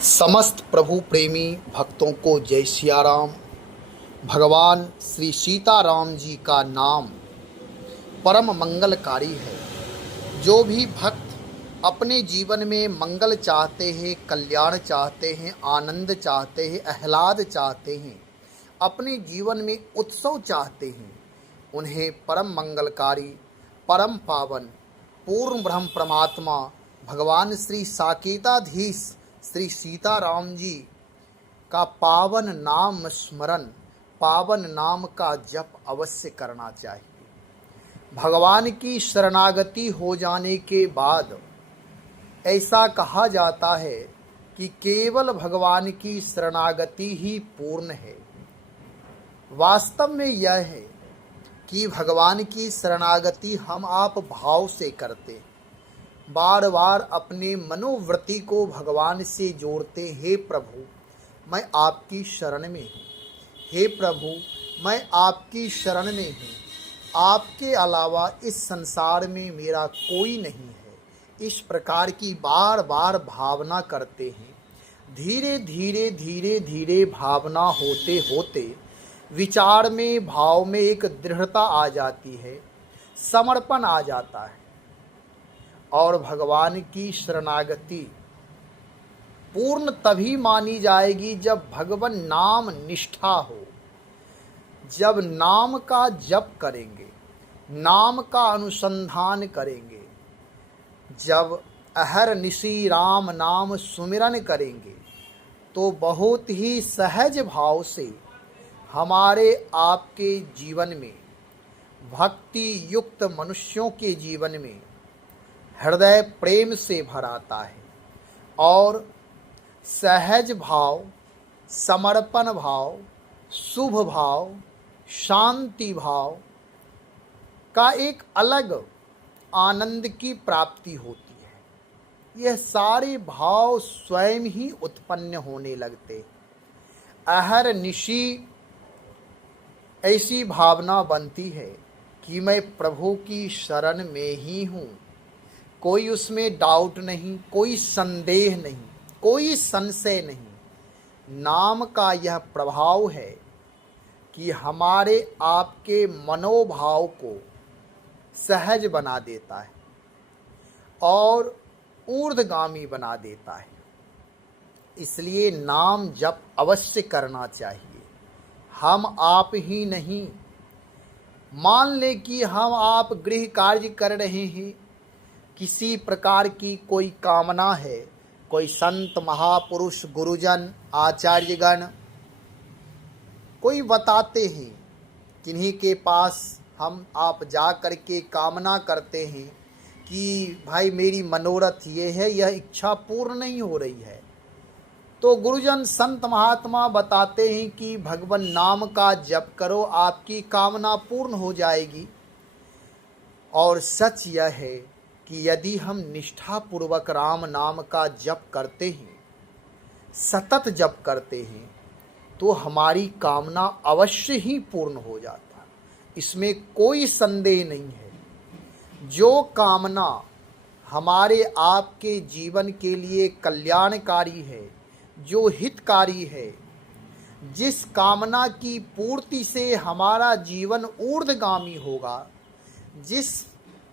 समस्त प्रभु प्रेमी भक्तों को जय सिया राम। भगवान श्री सीताराम जी का नाम परम मंगलकारी है। जो भी भक्त अपने जीवन में मंगल चाहते हैं, कल्याण चाहते हैं, आनंद चाहते हैं, आह्लाद चाहते हैं, अपने जीवन में उत्सव चाहते हैं, उन्हें परम मंगलकारी, परम पावन, पूर्ण ब्रह्म परमात्मा भगवान श्री साकेताधीश श्री सीताराम जी का पावन नाम स्मरण, पावन नाम का जप अवश्य करना चाहिए। भगवान की शरणागति हो जाने के बाद ऐसा कहा जाता है कि केवल भगवान की शरणागति ही पूर्ण है। वास्तव में यह है कि भगवान की शरणागति हम आप भाव से करते हैं, बार बार अपने मनोवृत्ति को भगवान से जोड़ते। हे प्रभु, मैं आपकी शरण में हूँ। हे प्रभु, मैं आपकी शरण में हूँ। आपके अलावा इस संसार में मेरा कोई नहीं है। इस प्रकार की बार बार भावना करते हैं। धीरे धीरे धीरे धीरे भावना होते होते विचार में, भाव में एक दृढ़ता आ जाती है, समर्पण आ जाता है और भगवान की शरणागति पूर्ण तभी मानी जाएगी जब भगवान नाम निष्ठा हो, जब नाम का जप करेंगे, नाम का अनुसंधान करेंगे, जब अहरनिशि राम नाम सुमिरन करेंगे, तो बहुत ही सहज भाव से हमारे आपके जीवन में, भक्ति युक्त मनुष्यों के जीवन में हृदय प्रेम से भर आता है और सहज भाव, समर्पण भाव, शुभ भाव, शांति भाव का एक अलग आनंद की प्राप्ति होती है। यह सारे भाव स्वयं ही उत्पन्न होने लगते। अहरनिशि ऐसी भावना बनती है कि मैं प्रभु की शरण में ही हूँ। कोई उसमें डाउट नहीं, कोई संदेह नहीं, कोई संशय नहीं। नाम का यह प्रभाव है कि हमारे आपके मनोभाव को सहज बना देता है और ऊर्ध्वगामी बना देता है। इसलिए नाम जप अवश्य करना चाहिए। हम आप ही नहीं, मान ले कि हम आप गृह कार्य कर रहे हैं, किसी प्रकार की कोई कामना है, कोई संत महापुरुष गुरुजन आचार्यगण कोई बताते हैं, किन्हीं के पास हम आप जा कर के कामना करते हैं कि भाई मेरी मनोरथ ये है, यह इच्छा पूर्ण नहीं हो रही है, तो गुरुजन संत महात्मा बताते हैं कि भगवान नाम का जप करो, आपकी कामना पूर्ण हो जाएगी। और सच यह है कि यदि हम निष्ठापूर्वक राम नाम का जप करते हैं, सतत जप करते हैं, तो हमारी कामना अवश्य ही पूर्ण हो जाता है। इसमें कोई संदेह नहीं है। जो कामना हमारे आपके जीवन के लिए कल्याणकारी है, जो हितकारी है, जिस कामना की पूर्ति से हमारा जीवन ऊर्ध्वगामी होगा, जिस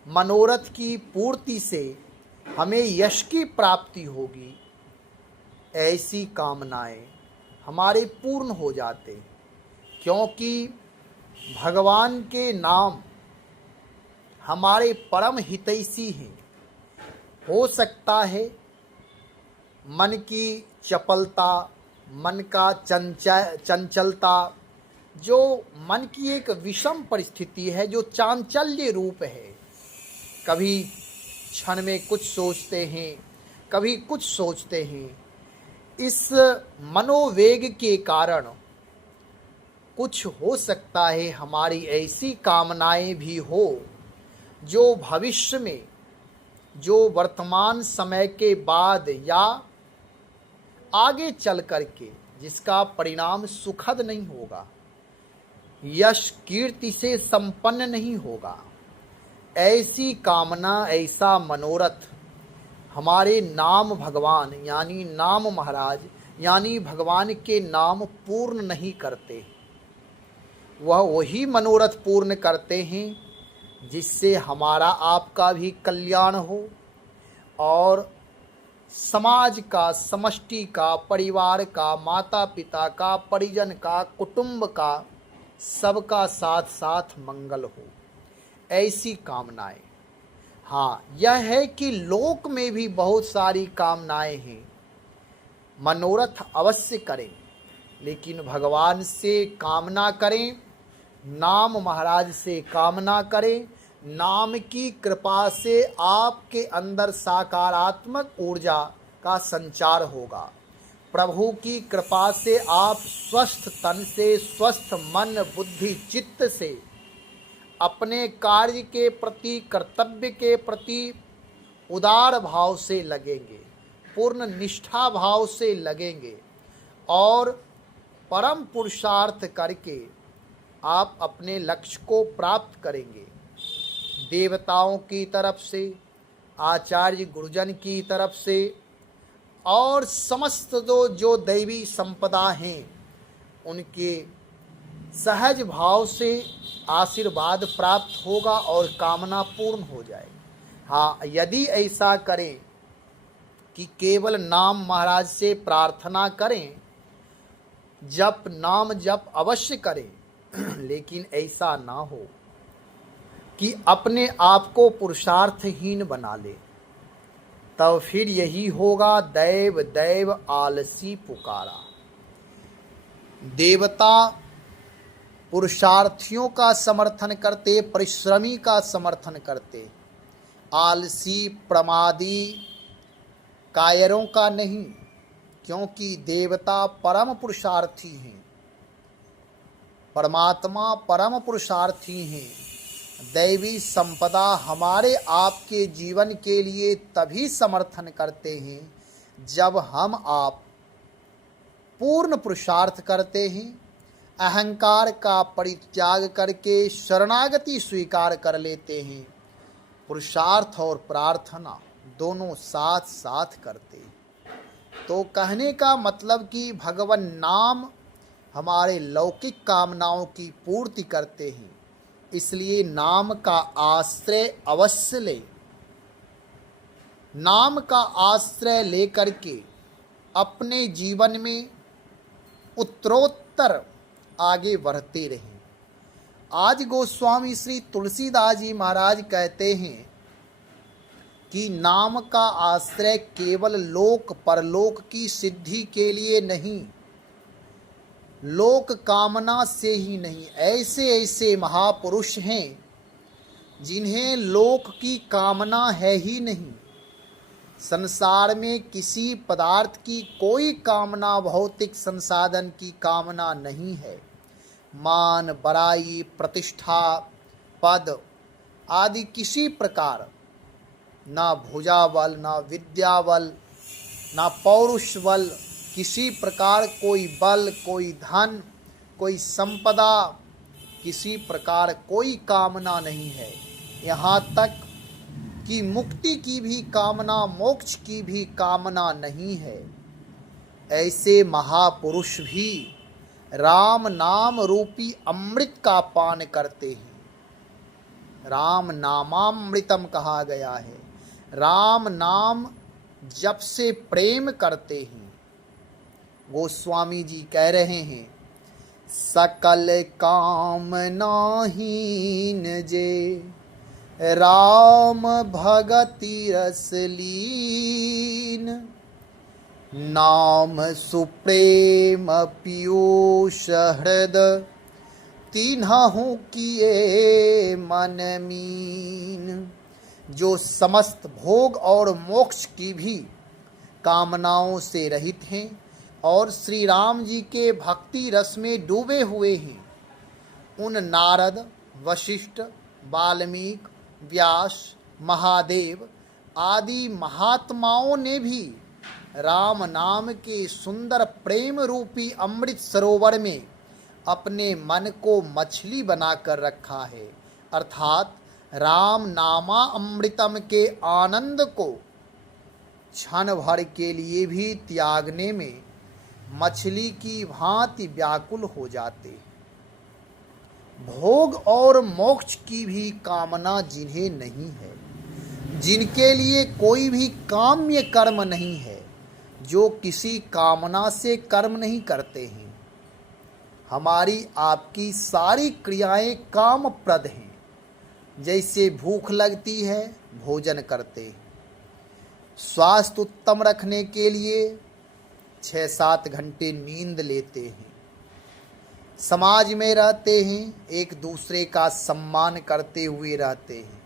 मनोरथ की पूर्ति से हमें यश की प्राप्ति होगी, ऐसी कामनाएं हमारे पूर्ण हो जाते हैं। क्योंकि भगवान के नाम हमारे परम हितैषी हैं। हो सकता है मन की चपलता, मन का चंचलता, जो मन की एक विषम परिस्थिति है, जो चांचल्य रूप है, कभी क्षण में कुछ सोचते हैं, कभी कुछ सोचते हैं, इस मनोवेग के कारण कुछ हो सकता है हमारी ऐसी कामनाएं भी हो जो भविष्य में, जो वर्तमान समय के बाद या आगे चल कर के जिसका परिणाम सुखद नहीं होगा, यश कीर्ति से संपन्न नहीं होगा। ऐसी कामना, ऐसा मनोरथ हमारे नाम भगवान यानी नाम महाराज यानी भगवान के नाम पूर्ण नहीं करते। वह वही मनोरथ पूर्ण करते हैं जिससे हमारा आपका भी कल्याण हो और समाज का, समष्टि का, परिवार का, माता पिता का, परिजन का, कुटुंब का, सबका साथ साथ मंगल हो, ऐसी कामनाएं। हाँ, यह है कि लोक में भी बहुत सारी कामनाएं हैं। मनोरथ अवश्य करें, लेकिन भगवान से कामना करें, नाम महाराज से कामना करें। नाम की कृपा से आपके अंदर सकारात्मक ऊर्जा का संचार होगा। प्रभु की कृपा से आप स्वस्थ तन से, स्वस्थ मन, बुद्धि, चित्त से अपने कार्य के प्रति, कर्तव्य के प्रति उदार भाव से लगेंगे, पूर्ण निष्ठा भाव से लगेंगे और परम पुरुषार्थ करके आप अपने लक्ष्य को प्राप्त करेंगे। देवताओं की तरफ से, आचार्य गुरुजन की तरफ से और समस्त जो दैवी संपदा हैं उनके सहज भाव से आशीर्वाद प्राप्त होगा और कामना पूर्ण हो जाए। हाँ, यदि ऐसा करें कि केवल नाम महाराज से प्रार्थना करें, नाम जप अवश्य करें, लेकिन ऐसा ना हो कि अपने आप को पुरुषार्थहीन बना ले, तब फिर यही होगा, दैव दैव आलसी पुकारा। देवता पुरुषार्थियों का समर्थन करते, परिश्रमी का समर्थन करते, आलसी प्रमादी कायरों का नहीं, क्योंकि देवता परम पुरुषार्थी हैं, परमात्मा परम पुरुषार्थी हैं। दैवी संपदा हमारे आपके जीवन के लिए तभी समर्थन करते हैं जब हम आप पूर्ण पुरुषार्थ करते हैं, अहंकार का परित्याग करके शरणागति स्वीकार कर लेते हैं, पुरुषार्थ और प्रार्थना दोनों साथ साथ करते हैं। तो कहने का मतलब कि भगवान नाम हमारे लौकिक कामनाओं की पूर्ति करते हैं, इसलिए नाम का आश्रय अवश्य ले। नाम का आश्रय लेकर के अपने जीवन में उत्तरोत्तर आगे बढ़ते रहें। आज गोस्वामी श्री तुलसीदास जी महाराज कहते हैं कि नाम का आश्रय केवल लोक परलोक की सिद्धि के लिए नहीं, लोक कामना से ही नहीं, ऐसे ऐसे महापुरुष हैं जिन्हें लोक की कामना है ही नहीं। संसार में किसी पदार्थ की कोई कामना, भौतिक संसाधन की कामना नहीं है। मान, बड़ाई, प्रतिष्ठा, पद आदि किसी प्रकार, ना भुजाबल, ना विद्याबल, ना पौरुष बल, किसी प्रकार कोई बल, कोई धन, कोई संपदा, किसी प्रकार कोई कामना नहीं है। यहाँ तक कि मुक्ति की भी कामना, मोक्ष की भी कामना नहीं है। ऐसे महापुरुष भी राम नाम रूपी अमृत का पान करते हैं। राम नामामृतम कहा गया है। राम नाम जप से प्रेम करते हैं। गोस्वामी जी कह रहे हैं, सकल कामनाहीन जे राम भगति रस लीन, नाम सुप्रेम पीयूष हृद तीन्हु किए मन मीन। जो समस्त भोग और मोक्ष की भी कामनाओं से रहित हैं और श्री राम जी के भक्ति रस में डूबे हुए हैं, उन नारद, वशिष्ठ, वाल्मीकि, व्यास, महादेव आदि महात्माओं ने भी राम नाम के सुंदर प्रेम रूपी अमृत सरोवर में अपने मन को मछली बनाकर रखा है, अर्थात राम नामा अमृतम के आनंद को क्षण भर के लिए भी त्यागने में मछली की भांति व्याकुल हो जाते। भोग और मोक्ष की भी कामना जिन्हें नहीं है, जिनके लिए कोई भी काम्य कर्म नहीं है, जो किसी कामना से कर्म नहीं करते हैं, हमारी आपकी सारी क्रियाएं कामप्रद हैं। जैसे भूख लगती है भोजन करते हैं, स्वास्थ्य उत्तम रखने के लिए 6-7 घंटे नींद लेते हैं, समाज में रहते हैं, एक दूसरे का सम्मान करते हुए रहते हैं,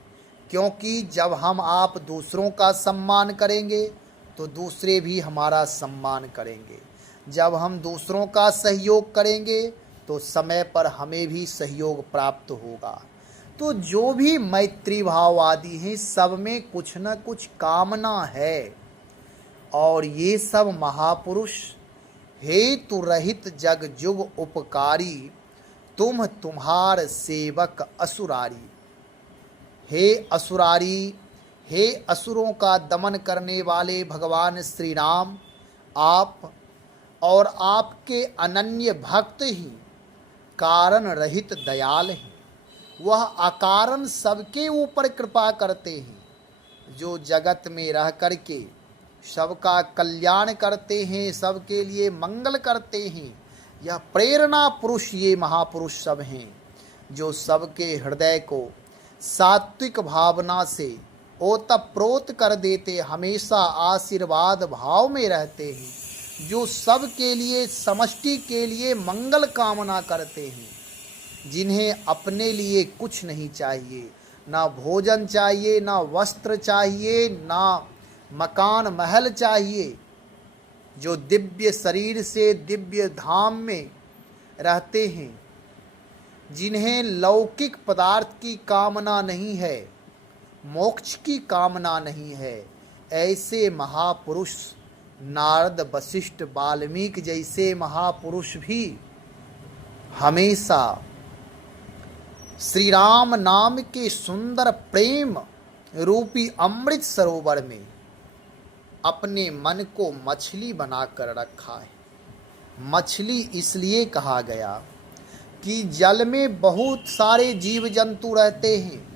क्योंकि जब हम आप दूसरों का सम्मान करेंगे तो दूसरे भी हमारा सम्मान करेंगे। जब हम दूसरों का सहयोग करेंगे तो समय पर हमें भी सहयोग प्राप्त होगा। तो जो भी मैत्री भाववादी हैं, सब में कुछ न कुछ कामना है, और ये सब महापुरुष हेतु रहित जग जुग उपकारी, तुम तुम्हार सेवक असुरारी। हे असुरारी, हे असुरों का दमन करने वाले भगवान श्री राम, आप और आपके अनन्य भक्त ही कारण रहित दयाल हैं। वह अकारण सबके ऊपर कृपा करते हैं, जो जगत में रह करके सबका कल्याण करते हैं, सबके लिए मंगल करते हैं। यह प्रेरणा पुरुष ये महापुरुष सब हैं, जो सबके हृदय को सात्विक भावना से ओतप्रोत कर देते, हमेशा आशीर्वाद भाव में रहते हैं, जो सबके लिए समष्टि के लिए मंगल कामना करते हैं, जिन्हें अपने लिए कुछ नहीं चाहिए, ना भोजन चाहिए, ना वस्त्र चाहिए, ना मकान महल चाहिए, जो दिव्य शरीर से दिव्य धाम में रहते हैं, जिन्हें लौकिक पदार्थ की कामना नहीं है, मोक्ष की कामना नहीं है। ऐसे महापुरुष नारद, वशिष्ठ, वाल्मीकि जैसे महापुरुष भी हमेशा श्री राम नाम के सुंदर प्रेम रूपी अमृत सरोवर में अपने मन को मछली बनाकर रखा है। मछली इसलिए कहा गया कि जल में बहुत सारे जीव जंतु रहते हैं,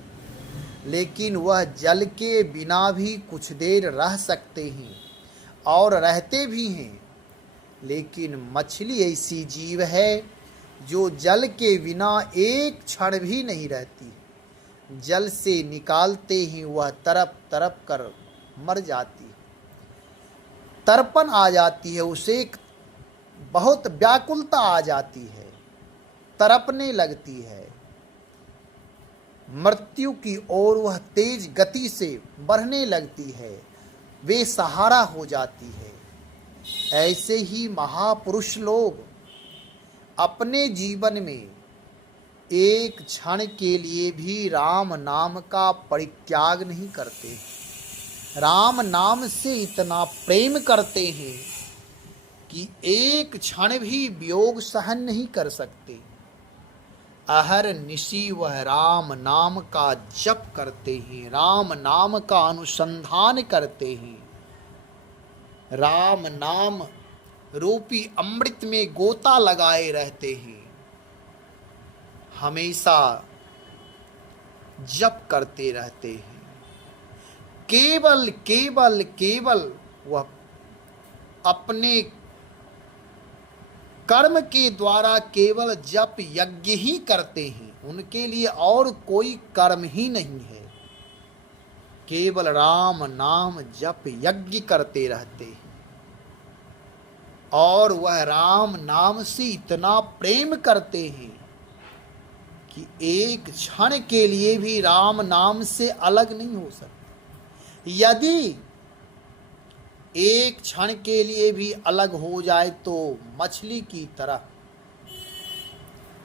लेकिन वह जल के बिना भी कुछ देर रह सकते हैं और रहते भी हैं। लेकिन मछली ऐसी जीव है जो जल के बिना एक क्षण भी नहीं रहती। जल से निकालते ही वह तड़प तड़प कर मर जाती, तड़पन आ जाती है, उसे बहुत व्याकुलता आ जाती है, तड़पने लगती है, मृत्यु की ओर वह तेज गति से बढ़ने लगती है, बेसहारा हो जाती है। ऐसे ही महापुरुष लोग अपने जीवन में एक क्षण के लिए भी राम नाम का परित्याग नहीं करते, राम नाम से इतना प्रेम करते हैं कि एक क्षण भी वियोग सहन नहीं कर सकते। अहर निशी वह राम नाम का जप करते हैं, राम नाम का अनुसंधान करते हैं, राम नाम रूपी अमृत में गोता लगाए रहते हैं, हमेशा जप करते रहते हैं। केवल केवल केवल वह अपने कर्म के द्वारा केवल जप यज्ञ ही करते हैं, उनके लिए और कोई कर्म ही नहीं है, केवल राम नाम जप यज्ञ करते रहते हैं। और वह राम नाम से इतना प्रेम करते हैं कि एक क्षण के लिए भी राम नाम से अलग नहीं हो सकते। यदि एक क्षण के लिए भी अलग हो जाए तो मछली की तरह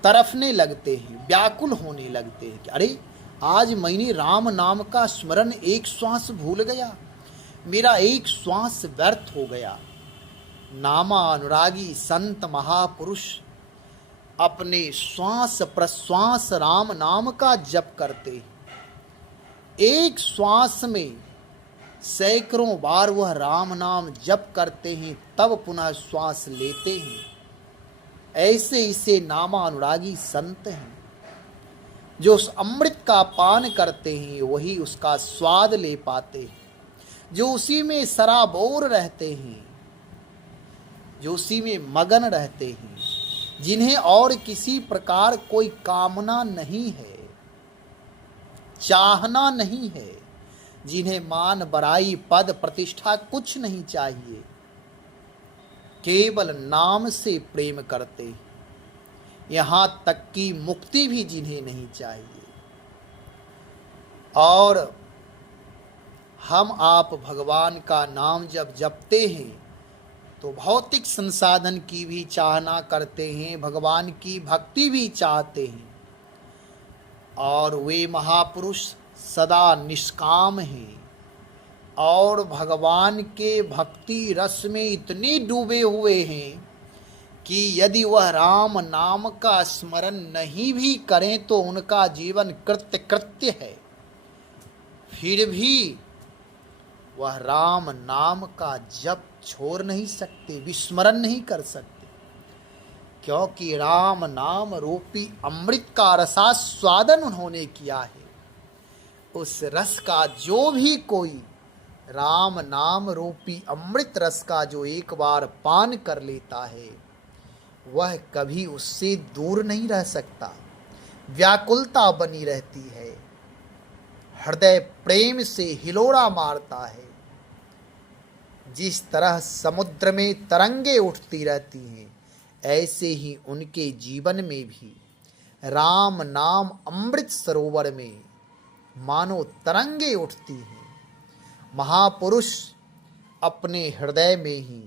तरफने लगते हैं, व्याकुल होने लगते हैं कि अरे आज मैंने राम नाम का स्मरण एक श्वास भूल गया, मेरा एक श्वास व्यर्थ हो गया। नामा अनुरागी संत महापुरुष अपने श्वास प्रश्वास राम नाम का जप करते हैं। एक श्वास में सैकड़ों बार वह राम नाम जप करते हैं, तब पुनः श्वास लेते हैं। ऐसे इसे नामानुरागी संत हैं। जो उस अमृत का पान करते हैं वही उसका स्वाद ले पाते हैं, जो उसी में सराबोर रहते हैं, जो उसी में मगन रहते हैं, जिन्हें और किसी प्रकार कोई कामना नहीं है, चाहना नहीं है, जिन्हें मान बड़ाई पद प्रतिष्ठा कुछ नहीं चाहिए, केवल नाम से प्रेम करते हैं, यहाँ तक कि मुक्ति भी जिन्हें नहीं चाहिए। और हम आप भगवान का नाम जब जपते हैं तो भौतिक संसाधन की भी चाहना करते हैं, भगवान की भक्ति भी चाहते हैं। और वे महापुरुष सदा निष्काम हैं और भगवान के भक्ति रस में इतने डूबे हुए हैं कि यदि वह राम नाम का स्मरण नहीं भी करें तो उनका जीवन कृत्य है, फिर भी वह राम नाम का जप छोड़ नहीं सकते, विस्मरण नहीं कर सकते, क्योंकि राम नाम रूपी अमृत का रसास्वादन उन्होंने किया है। उस रस का जो भी कोई राम नाम रूपी अमृत रस का जो एक बार पान कर लेता है वह कभी उससे दूर नहीं रह सकता। व्याकुलता बनी रहती है, हृदय प्रेम से हिलोरा मारता है। जिस तरह समुद्र में तरंगे उठती रहती हैं, ऐसे ही उनके जीवन में भी राम नाम अमृत सरोवर में मानो तरंगे उठती हैं। महापुरुष अपने हृदय में ही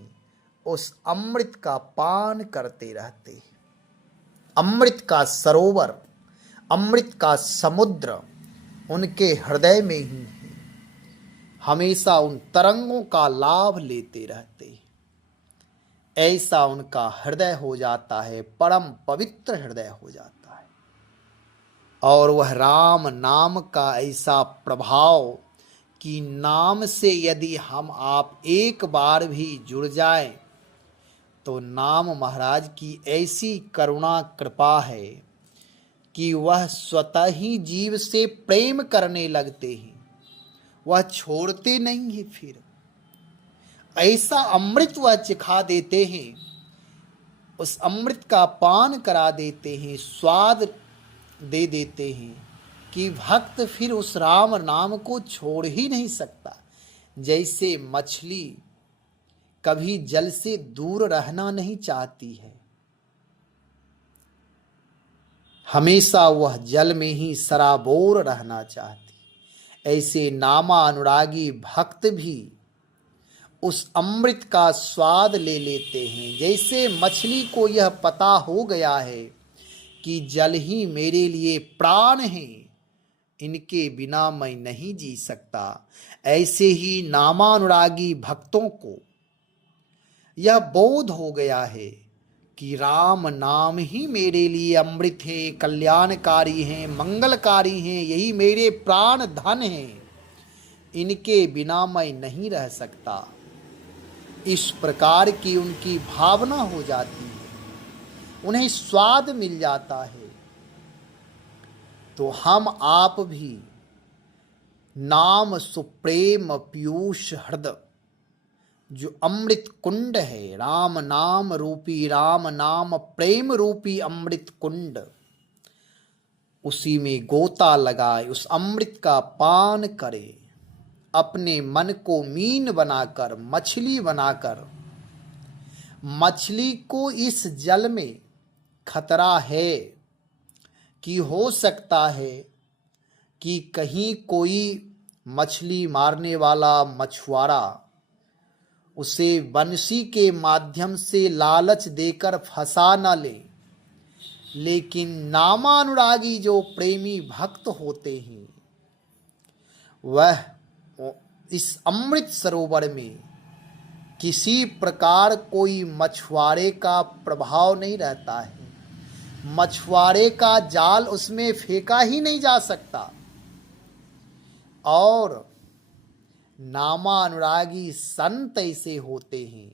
उस अमृत का पान करते रहते हैं। अमृत का सरोवर, अमृत का समुद्र उनके हृदय में ही है। हमेशा उन तरंगों का लाभ लेते रहते हैं। ऐसा उनका हृदय हो जाता है, परम पवित्र हृदय हो जाता है। और वह राम नाम का ऐसा प्रभाव कि नाम से यदि हम आप एक बार भी जुड़ जाएं तो नाम महाराज की ऐसी करुणा कृपा है कि वह स्वतः ही जीव से प्रेम करने लगते हैं, वह छोड़ते नहीं है। फिर ऐसा अमृत वह चिखा देते हैं, उस अमृत का पान करा देते हैं, स्वाद दे देते हैं कि भक्त फिर उस राम नाम को छोड़ ही नहीं सकता। जैसे मछली कभी जल से दूर रहना नहीं चाहती है, हमेशा वह जल में ही सराबोर रहना चाहती, ऐसे नामानुरागी भक्त भी उस अमृत का स्वाद ले लेते हैं। जैसे मछली को यह पता हो गया है कि जल ही मेरे लिए प्राण है, इनके बिना मैं नहीं जी सकता, ऐसे ही नामानुरागी भक्तों को यह बोध हो गया है कि राम नाम ही मेरे लिए अमृत है, कल्याणकारी है, मंगलकारी है, यही मेरे प्राण धन है, इनके बिना मैं नहीं रह सकता। इस प्रकार की उनकी भावना हो जाती है, उन्हें स्वाद मिल जाता है। तो हम आप भी नाम सुप्रेम पीयूष हृदय जो अमृत कुंड है, राम नाम रूपी, राम नाम प्रेम रूपी अमृत कुंड, उसी में गोता लगाए, उस अमृत का पान करे, अपने मन को मीन बनाकर, मछली बनाकर। मछली को इस जल में खतरा है कि हो सकता है कि कहीं कोई मछली मारने वाला मछुआरा उसे बंसी के माध्यम से लालच देकर फंसा न ले, लेकिन नामानुरागी जो प्रेमी भक्त होते हैं वह इस अमृत सरोवर में किसी प्रकार कोई मछुआरे का प्रभाव नहीं रहता है, मछुआरे का जाल उसमें फेंका ही नहीं जा सकता। और नामानुरागी संत ऐसे होते हैं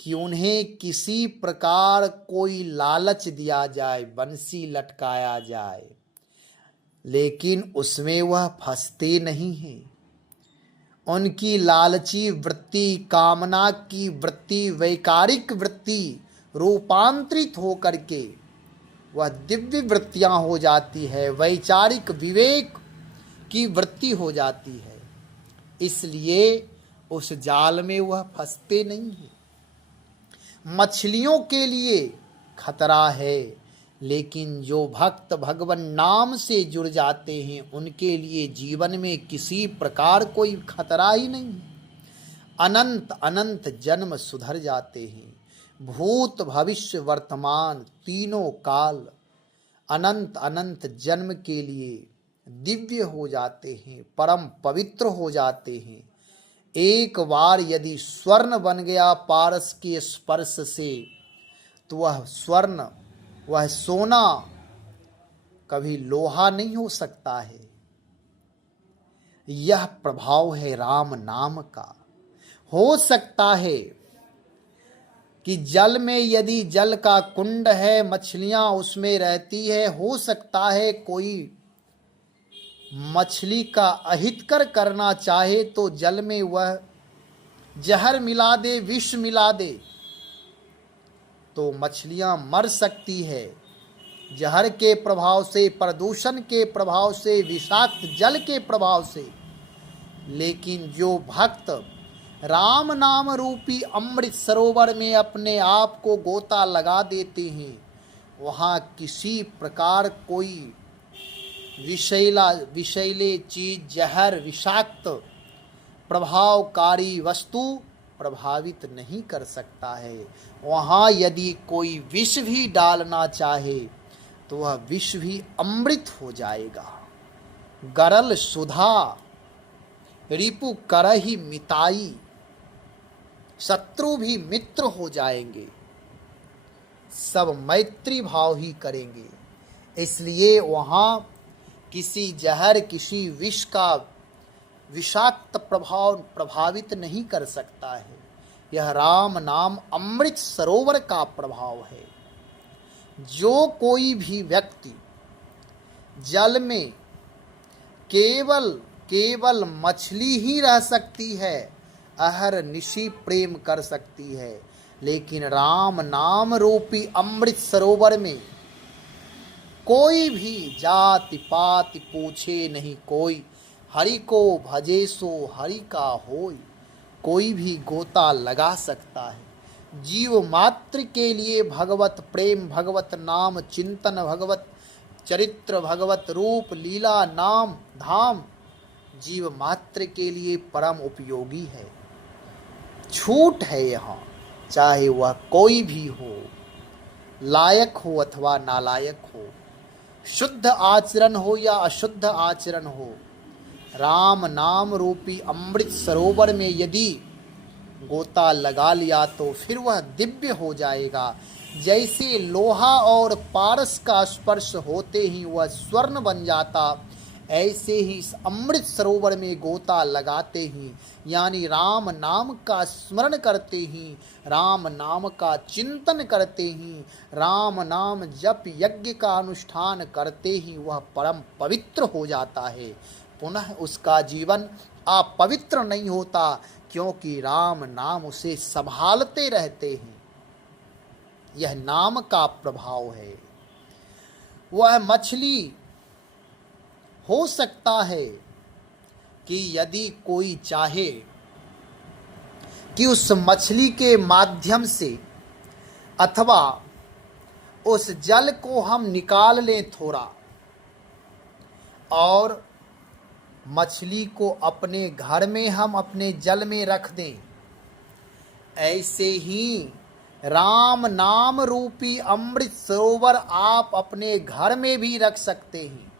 कि उन्हें किसी प्रकार कोई लालच दिया जाए, बंसी लटकाया जाए, लेकिन उसमें वह फंसते नहीं हैं। उनकी लालची वृत्ति, कामना की वृत्ति, वैकारिक वृत्ति रूपांतरित होकर के वह दिव्य वृत्तियां हो जाती है, वैचारिक विवेक की वृत्ति हो जाती है। इसलिए उस जाल में वह फंसते नहीं हैं। मछलियों के लिए खतरा है, लेकिन जो भक्त भगवान नाम से जुड़ जाते हैं उनके लिए जीवन में किसी प्रकार कोई खतरा ही नहीं। अनंत अनंत जन्म सुधर जाते हैं, भूत भविष्य वर्तमान तीनों काल अनंत अनंत जन्म के लिए दिव्य हो जाते हैं, परम पवित्र हो जाते हैं। एक बार यदि स्वर्ण बन गया पारस के स्पर्श से, तो वह स्वर्ण, वह सोना कभी लोहा नहीं हो सकता है। यह प्रभाव है राम नाम का। हो सकता है कि जल में यदि जल का कुंड है, मछलियां उसमें रहती है, हो सकता है कोई मछली का अहितकर करना चाहे तो जल में वह जहर मिला दे, विष मिला दे, तो मछलियां मर सकती है जहर के प्रभाव से, प्रदूषण के प्रभाव से, विषाक्त जल के प्रभाव से। लेकिन जो भक्त राम नाम रूपी अमृत सरोवर में अपने आप को गोता लगा देते हैं, वहाँ किसी प्रकार कोई विषैले चीज, जहर, विषाक्त प्रभावकारी वस्तु प्रभावित नहीं कर सकता है। वहाँ यदि कोई विष भी डालना चाहे तो वह विष भी अमृत हो जाएगा। गरल सुधा रिपु करहि मिताई, शत्रु भी मित्र हो जाएंगे, सब मैत्री भाव ही करेंगे। इसलिए वहाँ किसी जहर, किसी विष का विषाक्त प्रभाव प्रभावित नहीं कर सकता है। यह राम नाम अमृत सरोवर का प्रभाव है। जो कोई भी व्यक्ति जल में केवल मछली ही रह सकती है, अहर निशि प्रेम कर सकती है, लेकिन राम नाम रूपी अमृत सरोवर में कोई भी जाति पाति पूछे नहीं कोई, हरि को भजे सो हरि का होय, कोई भी गोता लगा सकता है। जीव मात्र के लिए भगवत प्रेम, भगवत नाम चिंतन, भगवत चरित्र, भगवत रूप लीला नाम धाम जीव मात्र के लिए परम उपयोगी है। छूट है यहाँ, चाहे वह कोई भी हो, लायक हो अथवा नालायक हो, शुद्ध आचरण हो या अशुद्ध आचरण हो, राम नाम रूपी अमृत सरोवर में यदि गोता लगा लिया तो फिर वह दिव्य हो जाएगा। जैसे लोहा और पारस का स्पर्श होते ही वह स्वर्ण बन जाता, ऐसे ही इस अमृत सरोवर में गोता लगाते ही, यानी राम नाम का स्मरण करते ही, राम नाम का चिंतन करते ही, राम नाम जप यज्ञ का अनुष्ठान करते ही वह परम पवित्र हो जाता है। पुनः उसका जीवन अपवित्र नहीं होता, क्योंकि राम नाम उसे संभालते रहते हैं। यह नाम का प्रभाव है। वह मछली हो सकता है कि यदि कोई चाहे कि उस मछली के माध्यम से अथवा उस जल को हम निकाल लें थोड़ा और मछली को अपने घर में हम अपने जल में रख दें, ऐसे ही राम नाम रूपी अमृत सरोवर आप अपने घर में भी रख सकते हैं।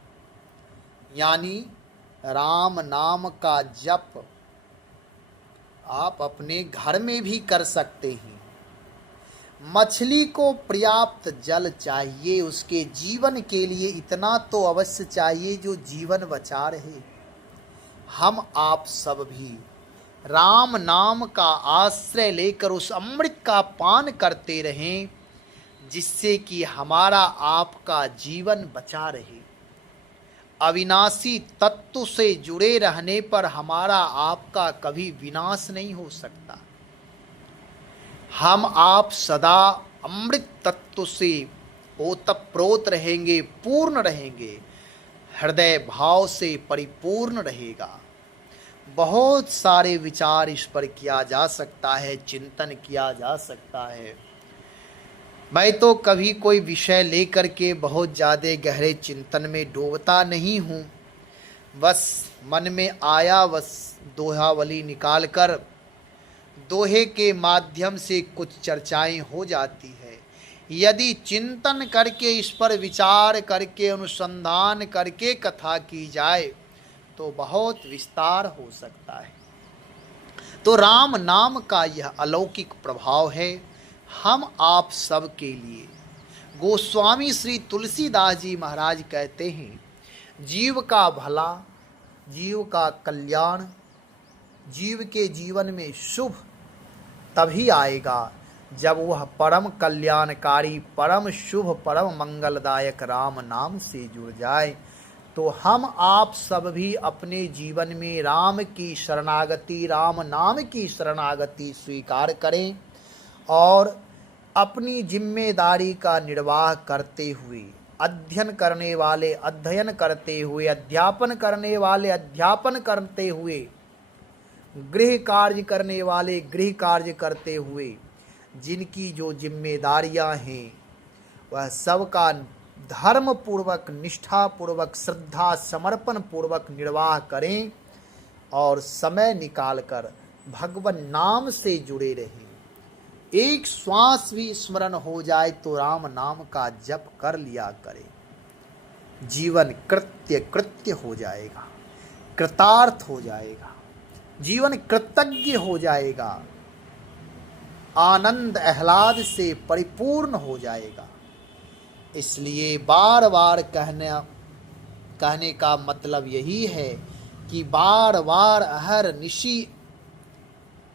यानी राम नाम का जप आप अपने घर में भी कर सकते हैं। मछली को पर्याप्त जल चाहिए, उसके जीवन के लिए इतना तो अवश्य चाहिए जो जीवन बचा रहे। हम आप सब भी राम नाम का आश्रय लेकर उस अमृत का पान करते रहें, जिससे कि हमारा आपका जीवन बचा रहे। अविनाशी तत्व से जुड़े रहने पर हमारा आपका कभी विनाश नहीं हो सकता। हम आप सदा अमृत तत्व से ओतप्रोत रहेंगे, पूर्ण रहेंगे, हृदय भाव से परिपूर्ण रहेगा। बहुत सारे विचार इस पर किया जा सकता है, चिंतन किया जा सकता है। मैं तो कभी कोई विषय लेकर के बहुत ज़्यादा गहरे चिंतन में डूबता नहीं हूँ। बस मन में आया, बस दोहावली निकाल कर दोहे के माध्यम से कुछ चर्चाएं हो जाती है। यदि चिंतन करके, इस पर विचार करके, अनुसंधान करके कथा की जाए तो बहुत विस्तार हो सकता है। तो राम नाम का यह अलौकिक प्रभाव है हम आप सब के लिए। गोस्वामी श्री तुलसीदास जी महाराज कहते हैं, जीव का भला, जीव का कल्याण, जीव के जीवन में शुभ तभी आएगा जब वह परम कल्याणकारी, परम शुभ, परम मंगलदायक राम नाम से जुड़ जाए। तो हम आप सब भी अपने जीवन में राम की शरणागति, राम नाम की शरणागति स्वीकार करें और अपनी जिम्मेदारी का निर्वाह करते हुए, अध्ययन करने वाले अध्ययन करते हुए, अध्यापन करने वाले अध्यापन करते हुए, गृह कार्य करने वाले गृह कार्य करते हुए, जिनकी जो जिम्मेदारियां हैं वह सबका धर्म पूर्वक, निष्ठा पूर्वक, श्रद्धा समर्पण पूर्वक निर्वाह करें और समय निकालकर भगवान नाम से जुड़े रहें। एक श्वास भी स्मरण हो जाए तो राम नाम का जप कर लिया करें। जीवन कृत्य हो जाएगा, कृतार्थ हो जाएगा, जीवन कृतज्ञ हो जाएगा, आनंद आह्लाद से परिपूर्ण हो जाएगा। इसलिए बार बार कहने का मतलब यही है कि बार बार हर निशी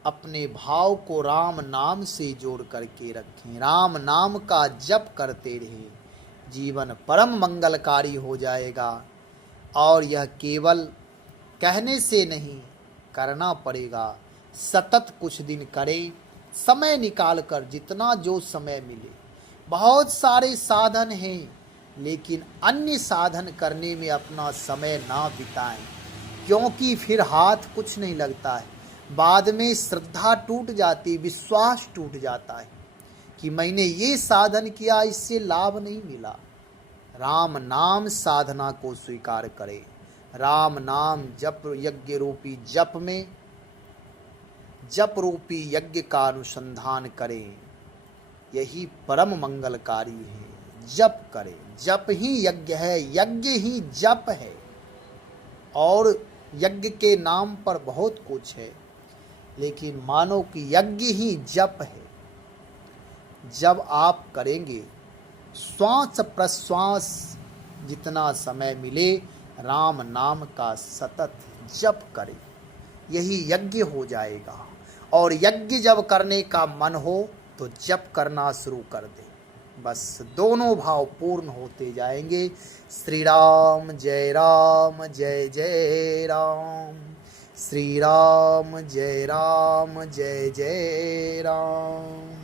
अपने भाव को राम नाम से जोड़ करके रखें, राम नाम का जप करते रहें। जीवन परम मंगलकारी हो जाएगा और यह केवल कहने से नहीं, करना पड़ेगा। सतत कुछ दिन करें, समय निकाल कर, जितना जो समय मिले। बहुत सारे साधन हैं, लेकिन अन्य साधन करने में अपना समय ना बिताएं, क्योंकि फिर हाथ कुछ नहीं लगता है। बाद में श्रद्धा टूट जाती, विश्वास टूट जाता है कि मैंने ये साधन किया, इससे लाभ नहीं मिला। राम नाम साधना को स्वीकार करें। राम नाम जप यज्ञ रूपी जप में, जप रूपी यज्ञ का अनुसंधान करें। यही परम मंगलकारी है। जप करें, जप ही यज्ञ है, यज्ञ ही जप है। और यज्ञ के नाम पर बहुत कुछ है, लेकिन मानो कि यज्ञ ही जप है। जब आप करेंगे, श्वास प्रश्वास जितना समय मिले, राम नाम का सतत जप करें, यही यज्ञ हो जाएगा। और यज्ञ जब करने का मन हो तो जप करना शुरू कर दे, बस दोनों भाव पूर्ण होते जाएंगे। श्री राम जय राम, जय जय राम। श्री राम जय राम, जय जय राम।